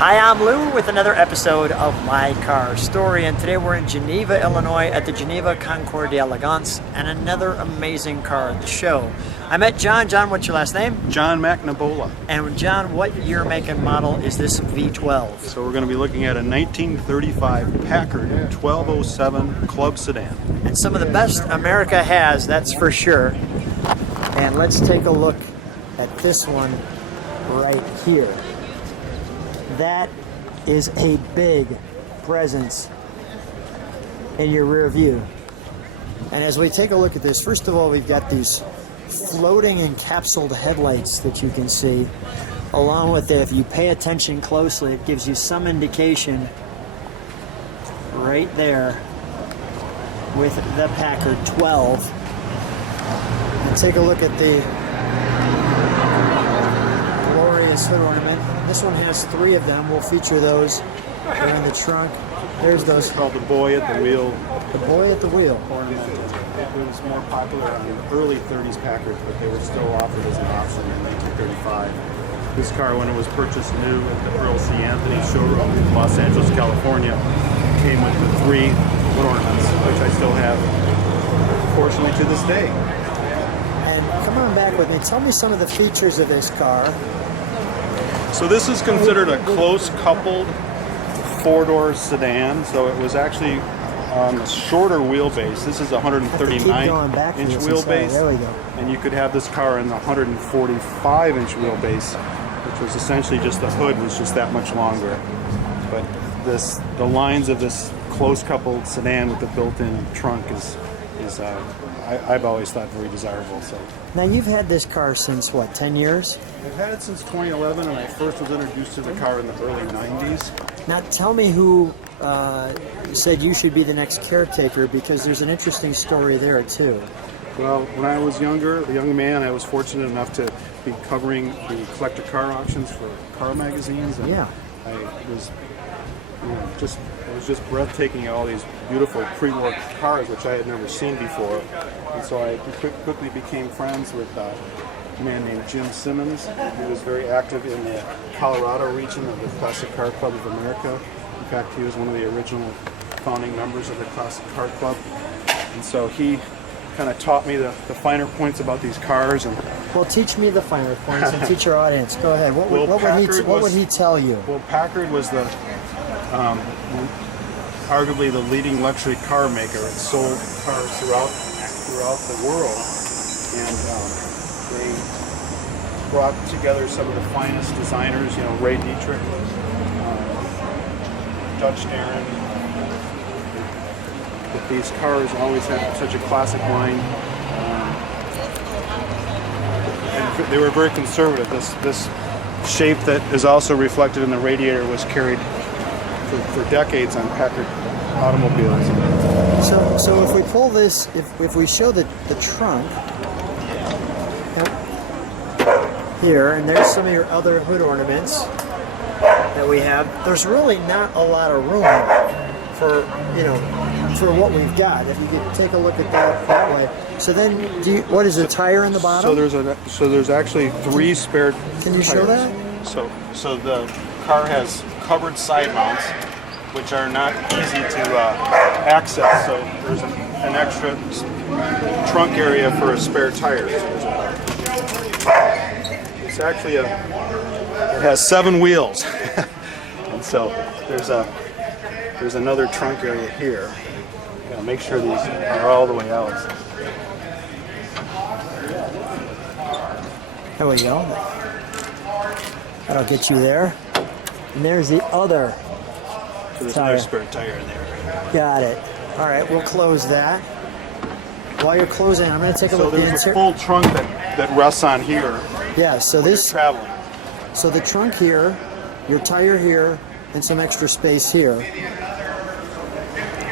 Hi, I'm Lou with another episode of My Car Story, and today we're in Geneva, Illinois at the Geneva Concours d'Elegance, and another amazing car at the show. I met John. John, what's your last name? John McNabola. And John, what year, make, and model is this V12? So we're going to be looking at a 1935 Packard 1207 Club Sedan. And some of the best America has, that's for sure. And let's take a look at this one right here. That is a big presence in your rear view. And as we take a look at this, first of all, we've got these floating encapsulated headlights that you can see. Along with it, if you pay attention closely, it gives you some indication right there with the Packard 12. And take a look at the glorious hood ornament. This one has 3 of them. We'll feature those. They're in the trunk. There's those. It's called the boy at the wheel. The boy at the wheel. Ornament. It was more popular on the early 30s Packards, but they were still offered as an option in 1935. This car, when it was purchased new at the Earl C. Anthony showroom in Los Angeles, California, came with the 3 hood ornaments, which I still have, fortunately, to this day. And come on back with me. Tell me some of the features of this car. So this is considered a close-coupled 4-door sedan. So it was actually on a shorter wheelbase. This is a 139-inch wheelbase. There we go. And you could have this car in the 145-inch wheelbase, which was essentially just the hood was just that much longer. But the lines of this close-coupled sedan with the built-in trunk is I've always thought very desirable. So now you've had this car since what, 10 years? I've had it since 2011, and I first was introduced to the car in the early 90s. Now tell me who said you should be the next caretaker, because there's an interesting story there too. Well, when I was younger, a young man, I was fortunate enough to be covering the collector car auctions for car magazines, and yeah. I was just breathtaking at all these beautiful pre-war cars, which I had never seen before. And so I quickly became friends with a man named Jim Simmons. He was very active in the Colorado region of the Classic Car Club of America. In fact, he was one of the original founding members of the Classic Car Club. And so he kind of taught me the finer points about these cars. And well, teach me the finer points and teach our audience. Go ahead. What would he tell you? Well, Packard was the arguably the leading luxury car maker. It sold cars throughout the world, and they brought together some of the finest designers. You know, Ray Dietrich, Dutch Aaron. But these cars always had such a classic line, and they were very conservative. This shape that is also reflected in the radiator was carried for decades on Packard automobiles. So if we pull this, if we show the trunk here, and there's some of your other hood ornaments that we have, there's really not a lot of room for for what we've got. If you could take a look at that way. So then, what is a tire in the bottom? So there's actually 3 spare. Can you show that? So the car has covered side mounts, which are not easy to access. So there's an extra trunk area for a spare tire. It's actually it has 7 wheels, and so there's another trunk area here. Make sure these are all the way out. There we go. That'll get you there. And there's the other There's tire. another spare tire in there. Got it. All right, we'll close that. While you're closing, I'm going to take a look at the interior. So there's a full trunk that rests on here. Yeah, so this traveling. So the trunk here, your tire here, and some extra space here.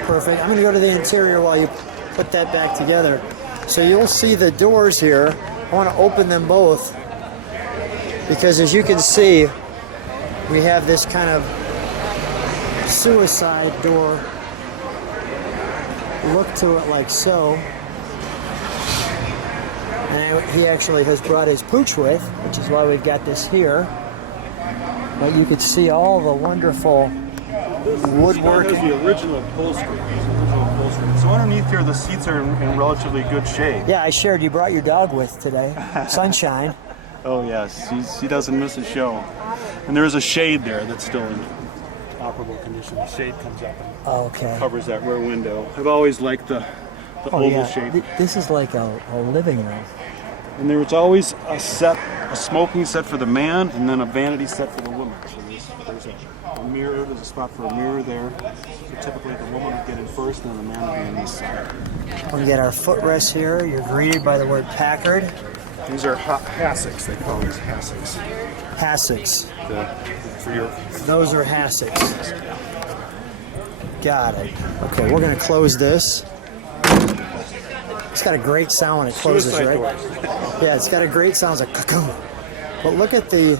Perfect. I'm going to go to the interior while you put that back together. So you'll see the doors here. I want to open them both because, as you can see, we have this kind of suicide door look to it, like so. And he actually has brought his pooch with, which is why we've got this here. But you could see all the wonderful woodwork. This has the original upholstery. So underneath here, the seats are in relatively good shape. Yeah, I shared you brought your dog with today, Sunshine. Oh yes, he doesn't miss a show. And there is a shade there that's still in operable condition. The shade comes up and covers that rear window. I've always liked the oval shape. This is like a living room. And there was always a smoking set for the man, and then a vanity set for the woman. So there's a mirror, there's a spot for a mirror there. So typically the woman would get in first, and then the man would be on this side. We get our footrests here. You're greeted by the word Packard. These are hassocks, they call these hassocks. Hassocks. Those are hassocks. Got it. Okay, we're going to close this. It's got a great sound when it closes, Suicide right? doors. Yeah, it's got a great sound. It's like cocoon. But look at the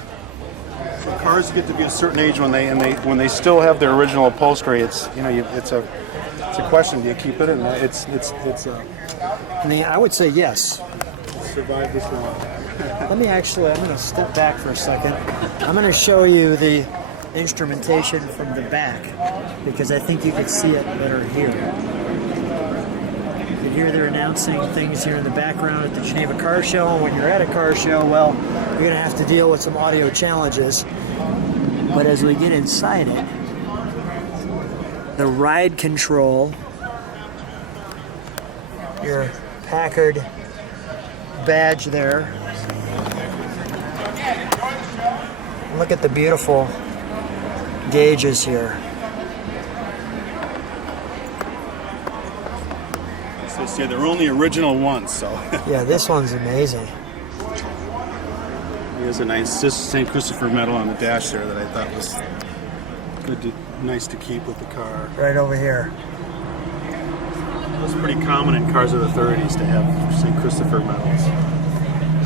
cars get to be a certain age when they still have their original upholstery. It's a question. Do you keep it? And I would say yes. Survive this long. I'm going to step back for a second. I'm going to show you the instrumentation from the back because I think you can see it better here. You can hear they're announcing things here in the background at the Geneva Car Show. And when you're at a car show, well, you're going to have to deal with some audio challenges. But as we get inside it, the ride control, your Packard badge there. Look at the beautiful gauges here. So see, they're only original ones, so. Yeah, this one's amazing. There's a nice St. Christopher medal on the dash there that I thought was nice to keep with the car. Right over here. It was pretty common in cars of the 30s to have St. Christopher medals.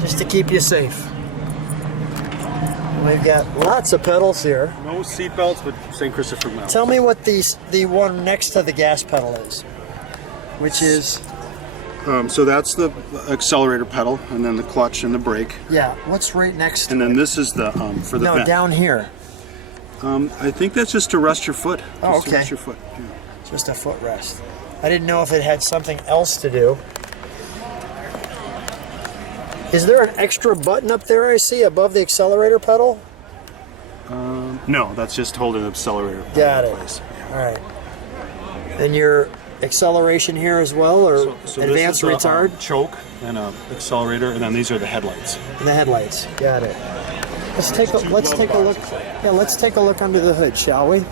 Just to keep you safe. We've got lots of pedals here. No seat belts, but St. Christopher medals. Tell me what the one next to the gas pedal is, which is... so that's the accelerator pedal, and then the clutch and the brake. Yeah, what's right next to And it? then this is the for the vent. Down here. I think that's just to rest your foot. Oh, Just to okay. rest your foot. Yeah. Just a footrest. I didn't know if it had something else to do. Is there an extra button up there I see above the accelerator pedal? No, that's just holding the accelerator. Got it. in place. All right. And your acceleration here as well, or So advanced this is retard? a choke and a accelerator, and then these are the headlights. And the headlights. Got it. Let's take a look. Yeah, let's take a look under the hood, shall we?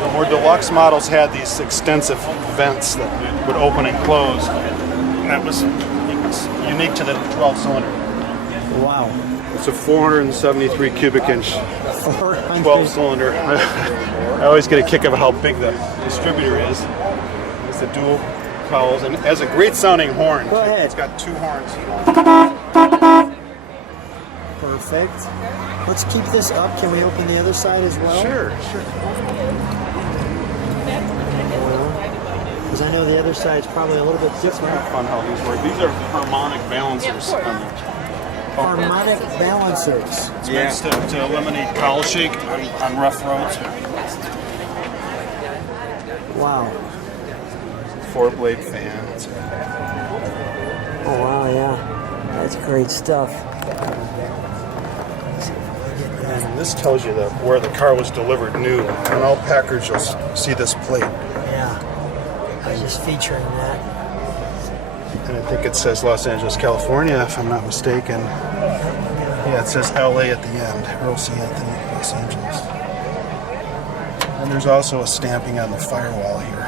The more deluxe models had these extensive vents that would open and close. And that was unique to the 12-cylinder. Wow. It's a 473 cubic inch 400. 12-cylinder. I always get a kick of how big the distributor is. It's the dual cowls, and it has a great sounding horn. Go ahead. It's got two horns. Perfect. Let's keep this up. Can we open the other side as well? Sure. Because I know the other side's probably a little bit It's different. kind of fun how these work. These are harmonic balancers. Harmonic balancers. It's meant to eliminate cowl shake on rough roads. Wow. 4-blade fan. Oh wow, yeah. That's great stuff. And this tells you where the car was delivered new. On all Packards, you'll see this plate. Yeah. I was just featuring that. And I think it says Los Angeles, California, if I'm not mistaken. Yeah, it says LA at the end. Earl C. Anthony, Los Angeles. And there's also a stamping on the firewall here.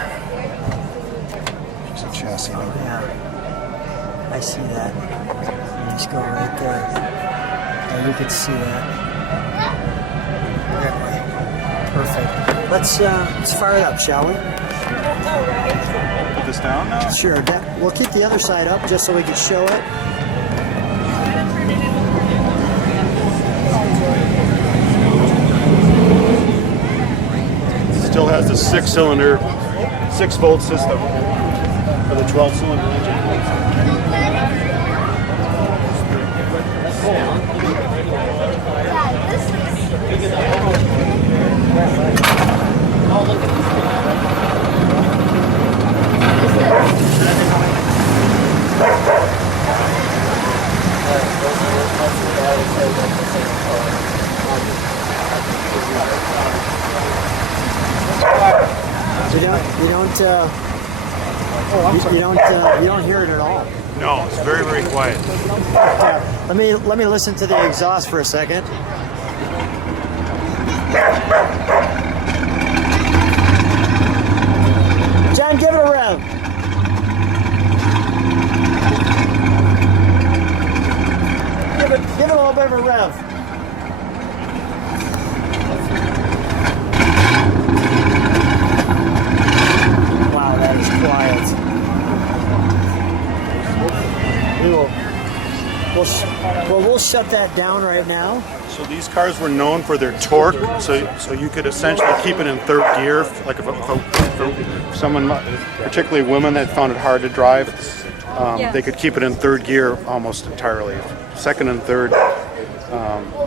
There's a chassis number. Yeah. I see that. You just go right there. And you can see that. Perfect. Let's fire it up, shall we? Put this down now? Sure. We'll keep the other side up just so we can show it. It still has the 6-cylinder, 6-volt system for the 12-cylinder engine. You don't hear it at all. No, it's very, very quiet. Let me listen to the exhaust for a second. John, give it a rev. Give it a little bit of a rev. Wow, that is quiet. We'll shut that down right now. So these cars were known for their torque, so you could essentially keep it in third gear, like if someone, particularly women that found it hard to drive, they could keep it in third gear almost entirely. Second and third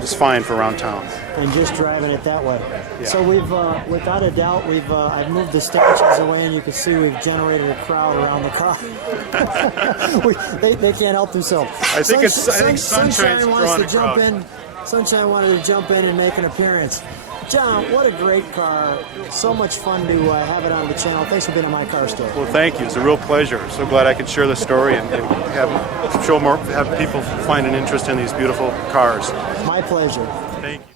is fine for around town. And just driving it that way. Yeah. So we've, without a doubt, I've moved the statues away, and you can see we've generated a crowd around the car. they can't help themselves. I think Sunshine's drawing a crowd. Sunshine wanted to jump in and make an appearance. John, what a great car. So much fun to have it on the channel. Thanks for being on my car store. Well, thank you. It's a real pleasure. So glad I could share the story and have people find an interest in these beautiful cars. My pleasure. Thank you.